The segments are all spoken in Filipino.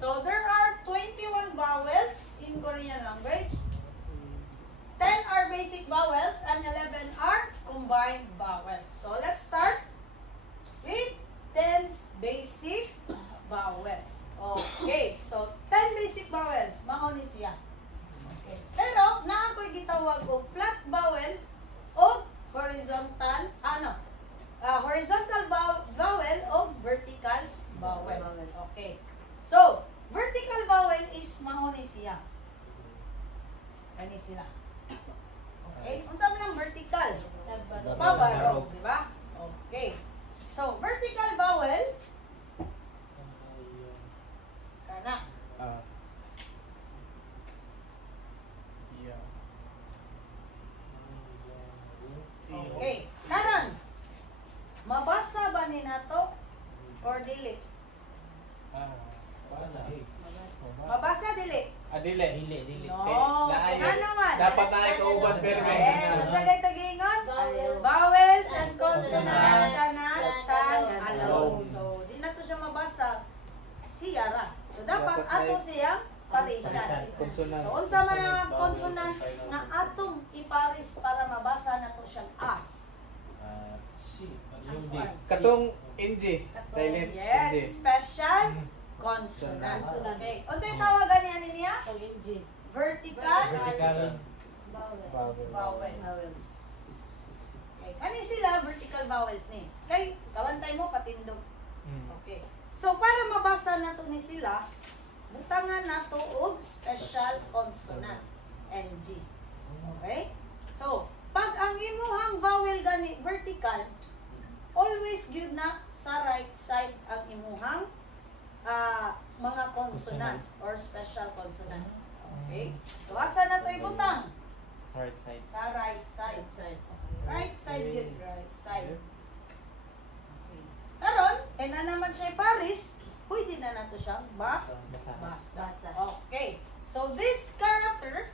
So there are 21 vowels in Korean language. 10 are basic vowels and 11 are combined vowels. So let's start with 10 basic vowels. Okay, so 10 basic vowels, mao ni siya. Okay. Pero naa ko'y gitawag og flat vowel o horizontal, horizontal vowel o vertical vowel. Okay. So, vertical vowel is mao ni siya. Kani sila. Okay, unsa man ang vertical? Pabarog, di ba? Okay. So, vertical vowel kana. Okay. Karon, mabasa ba ni nato or dili? Mabasa dili? Dili. No. Ano man? Dapat na ikaw pero Yes. Unsa kay tagingon? Vowels and consonant cannot stand alone. So, di na to siya mabasa. Siya ra. So, dapat ato siya parisan. Consonant. So, unsa man ang consonant nga atong iparis para mabasa na to siya A? Katong NG. Silent Yes, NG. special consonant. Okay. Unsay tawagan niya? Vertical vowel. Okay. Kani sila vertical vowels ni. Kay kawantay mo patindog. Okay. So para mabasa nato ni sila, butangan nato og special consonant NG. Okay? So, pag ang imuhang vowel gani vertical, always gyud na sa right side ang imuhang mga consonant or special consonant. Okay? So, asa na to ibutang? Sa right side. Sa right side. Right side yun. Right side. Okay. Karon, na naman siya Paris, pwede na nato siyang basa. Okay. So, this character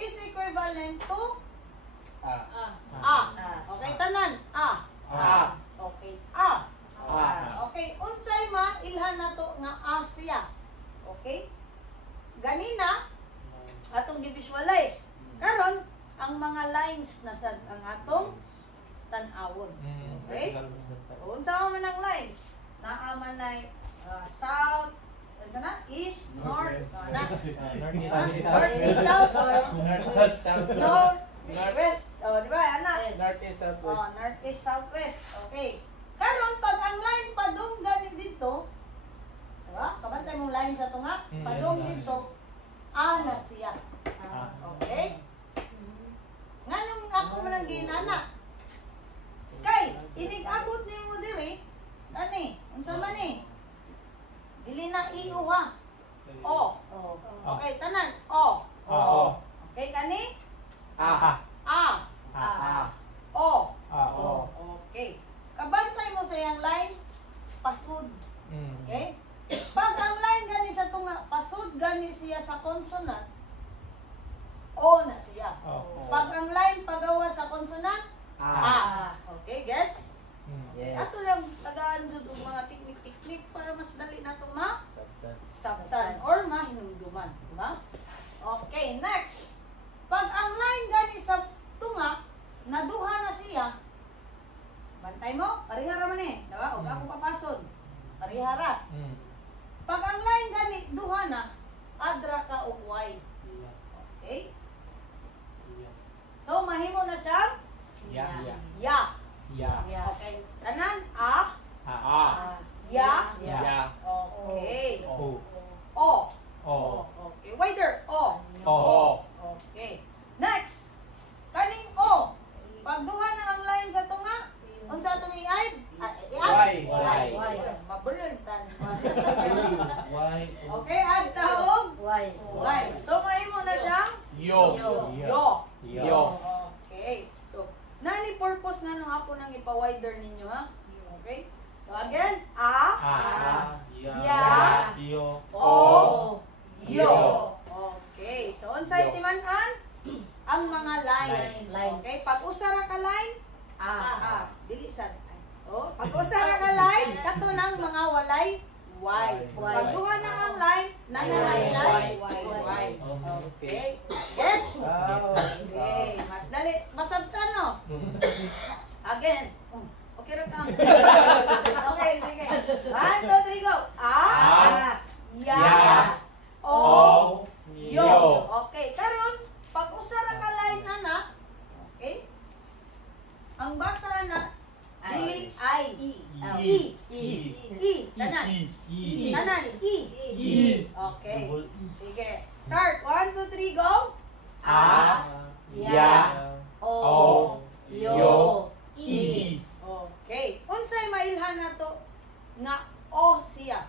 is equivalent to A. Okay, tanan. A. Okay. A. Okay, unsay ilhan nato nga Asia. Okay? Ganina atong gi-visualize. Karon ang mga lines na sad ang atong tan-awon. Okay? Unsa man ang line? Naa man ay south, east, north, north east, south, north, west. Oh, di ba? Ana? North east, southwest. North east, southwest. Okay. Karon pag ang line padung ganin dito, diba? Kabantay mong line sa tunga, padung dito, ana siya. Okay? Nganong ako man ang ginana? Kay, inig-abot nimo diri, ani, unsa man ni? Dili na iyo ha. O. Okay, tanan. O. Okay, kani? A. O. Okay. Kabantay mo sa iyang line, pasud. Okay? Pag ang line gani sa tunga, pasud gani siya sa consonant, O na siya. Pag ang line pagawa sa consonant, A. Okay, gets? Yes. Ato lang tagaan jud og mga teknik-teknik para mas dali nato sabtan or mahinumduman, di ba? Okay, next. Pag ang line gani sa tunga, naduha na siya, bantay mo, parihara man eh. Diba? Huwag ako papasod. Parihara. Pag ang line gani, duha na, adra ka o Y. Okay? So, mahimo na siya? Ya. Okay. Tanan, A. Ya. Okay. O. Okay. Wider. O. Okay. Next. Kaning O. Pag duha na ang line sa tunga, unsa itong i-add? Y. Mabuluntan. Okay, add taog? Y. So, mahimo na siyang? Yo. Okay. So, nani purpose na nung ako nang ipa-wider ninyo, ha? Okay? So, again, A. Ya. O. Yo. Okay. So, unsay timan-an? Ang mga lines. Okay? Pag usara ka line, dili sad. Oh, pag usara ka line, kato ng mga walay Y. Pagduha na ang line, nananaslay, Y. Okay. Gets? Okay. Mas dali. Masabtan, no? Again. Okay, rin Okay, sige. 1, 2, 3, go. Ya, o, yo. Okay. Karon, pag usara ka line, ana, okay? Ang basa na, dili I. I. Tanan. Tanan. I. Okay. Sige. Start. 1, 2, 3, go. Ya, o, yo, I. Okay. Unsay mailhan na to nga o siya?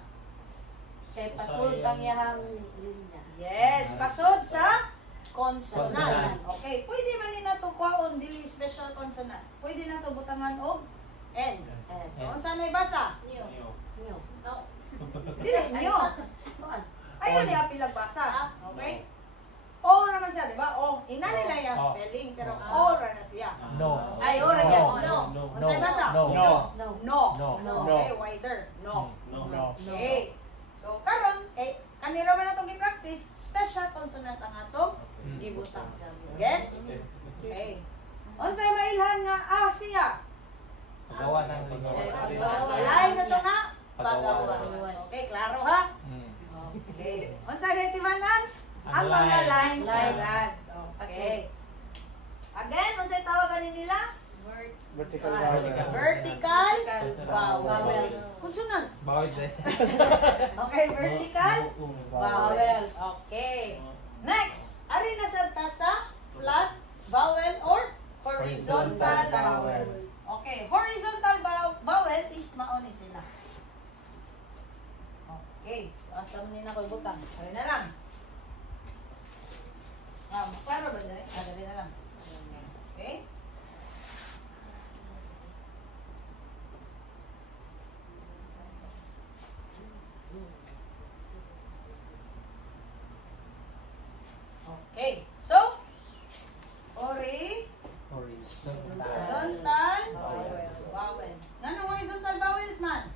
Kay pasod ang yahang linya. Yes, pasod sa consonant. Consonant. Okay, pwede man ni nato kwaon dili special consonant. Pwede na to butangan og N. So unsa nay basa? Nyo. Dili nyo. Ayun ni apilag basa. Okay? O naman siya, di ba? O. Ina nila yung spelling, pero O ra na siya. No. Ay, ora dyan. No. Unsay basa? No. No. No. Okay, wider. No. No. Okay. So karon kanira man atong gi-practice, special consonant ang atong gibutang. Gets? Okay. Unsay mailhan nga siya? Pagawas ang linya. Lain sa to nga Pagawas. pagawas. Okay, klaro ha? Okay. Unsay gaytimanan? Ang mga lines. Okay. Again, unsay tawagan nila? Vertical vowel. Vertical Vowel. vowels. Consonant. Bawal din. Okay, vertical Vowels. vowels. Okay. Next, ari na sa flat vowel or horizontal vowel. Okay, horizontal vowel is mauni sila. Okay, asam ni na ko butang. Ari na lang. Klaro ba dali? Dali na lang. Okay? Okay. So, horizontal vowel. Ganong horizontal vowels man?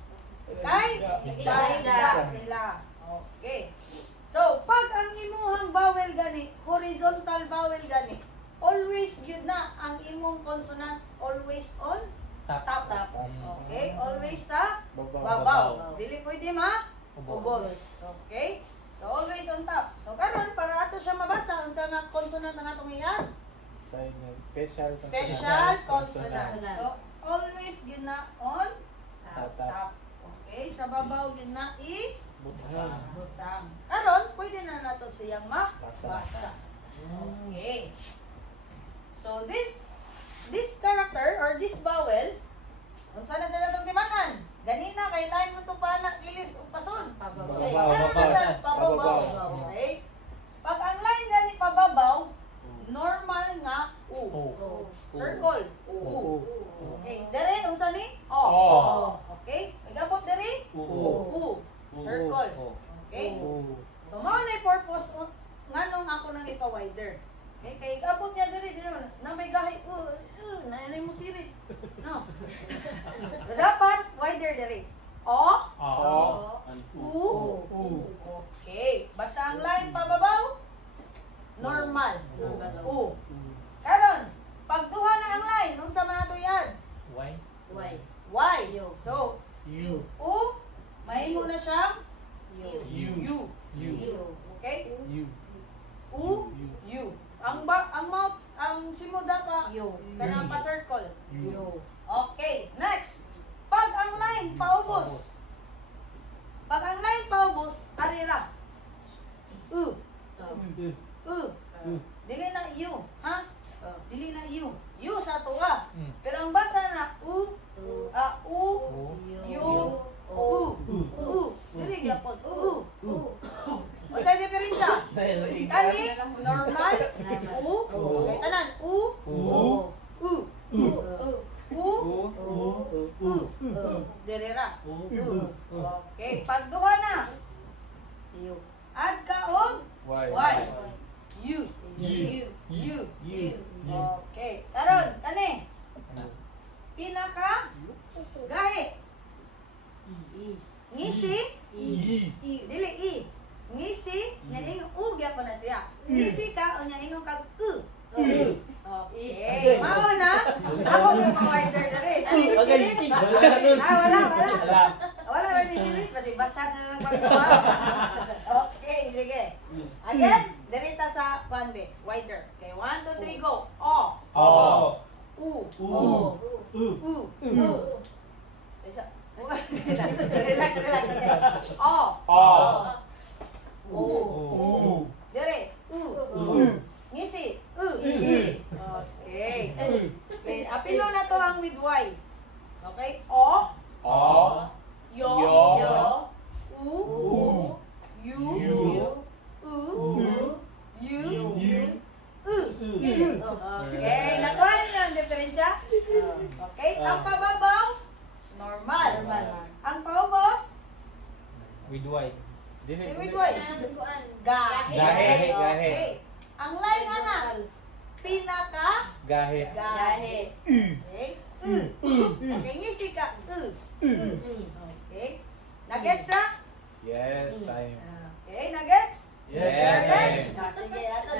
Kay daigda sila. Okay. So, pag ang imuhang vowel gani, horizontal vowel gani, always yun na ang imong consonant always on top. Okay? Always sa babaw. Dili pwede ubos. Okay? So, always on top. So, karon para ato siya mabasa, unsa nga consonant ang atong iyan? Special Consonant. So, always yun na on top. Okay? Sa babaw yun na butang. Karon, pwede na nato siyang mabasa. Okay. So this character or this vowel, unsa na sila itong timanan? Ganina, kay lain mo ito pa na gilid o pasun. Okay. Pababaw. Okay. Pag ang line gani pababaw, normal nga U. Circle. U. Okay. Dere, unsa ni? O. Okay. Nagabot dere? U. Circle. Okay? So, mao na yung purpose nganong ako nang ipa-wider. Okay? Kaya abot niya diri na may gahi. Na mo sirit. No. So, dapat wider diri. O. U. Okay. Basta ang line pababaw, normal. U. Karon, pag duha na ang line, unsa man nato yan? Y. So, U. Mahimo na siyang U. Okay? U. Ang simuda pa kanang pa circle. Okay, next. Pag ang line paubos. Arira. U. Dili na U, ha? Dili na U. U sa tuwa. Pero ang basa na U, dili gyapon. Unsay diferensya? Kani normal okay tanan dirira. Okay, pagduha na. Add ka og Y. U. Okay, karon kani. Pinaka gahi. Ngisi, I. dili I. Ngisi, nya ingon U gyapon na siya. Ngisi ka o nya ingon kag I. Okay, mao na. Ako yung mga wider na rin. Ano yung sirit? Wala. Wala ba ni sirit? Kasi basa na lang pagkuha. Okay, sige. Again, dirita sa 1B. Wider. Okay, 1, 2, 3, go. O. U. Isa. Relax. O. Dire. Ngisi. Okay. Apilo na to ang with Y. Okay? O. Yo. U. U. Okay. Nakuha niyo ang diferensya? Okay. Ang pababaw, normal. Ang paubos, With white. with Y. Gahe. Gahe. Okay. Ang line anak, pinaka, Gahe. gahe. Okay. Okay, ngisi ka. Okay. Nagets na? Yes, I'm. Okay, nagets? Yes. Yes. Sige, ato